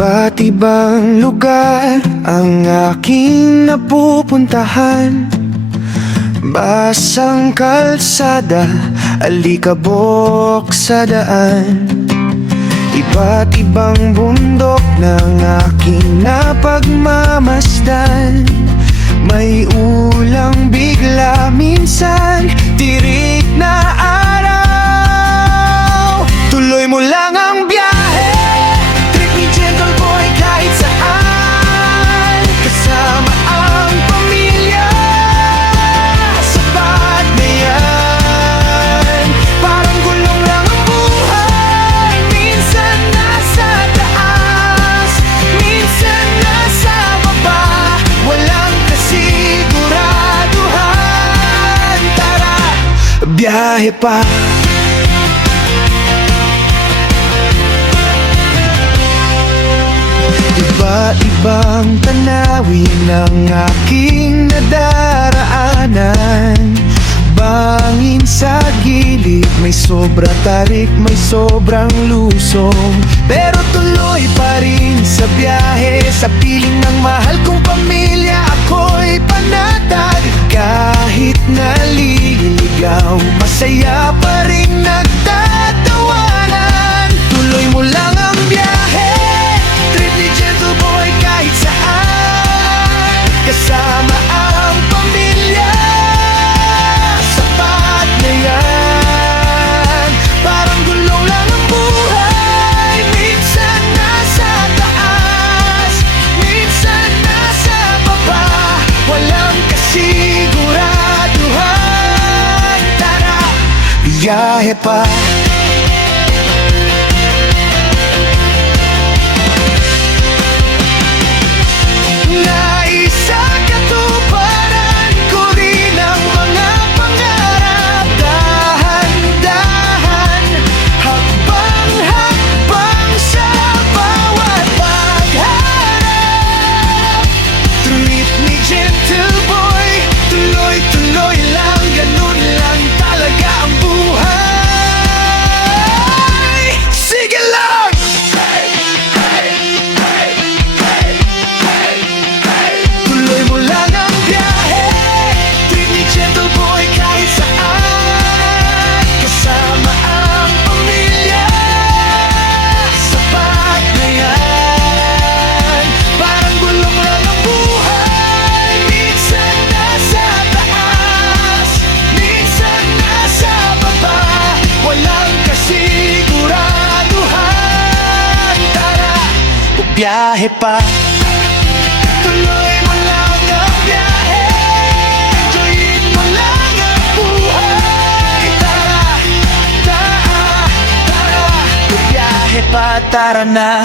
Iba't ibang lugar ang aking napupuntahan. Basang kalsada, alikabok sa daan. Iba't ibang bundok ng aking napagmamasdan. May ulang bigla, minsan tirik na araw. Tuloy mo lang ang biyahe, trip ni Gentle Boy kahit saan. Kasama ang pamilya, sapat na yan. Parang gulong lang ang buhay, minsan nasa taas, minsan nasa baba. Walang kasiguraduhan. Tara, biyahe pa. Iba-ibang tanawin ang aking nadaraanan. Bangin sa gilid, may sobra tarik, may sobrang lusong. Pero tuloy pa rin sa biyahe, sa piling ng mahal kong pamilya. Ako'y panatag, kahit naliligaw, masaya pa rin nagtatawanan. Tuloy mo lang ang biyahe, trip ni Gentle Boy kahit saan. Kasama ang pamilya, sapat na yan. Parang gulong lang ang buhay, minsan nasa taas, minsan nasa baba. Walang kasiguraduhan. Tara, biyahe pa. Biyahe pa. Tuloy mo lang ang biyahe, enjoyin mo lang ang buhay. Tara, tara, tara, biyahe pa, tara na.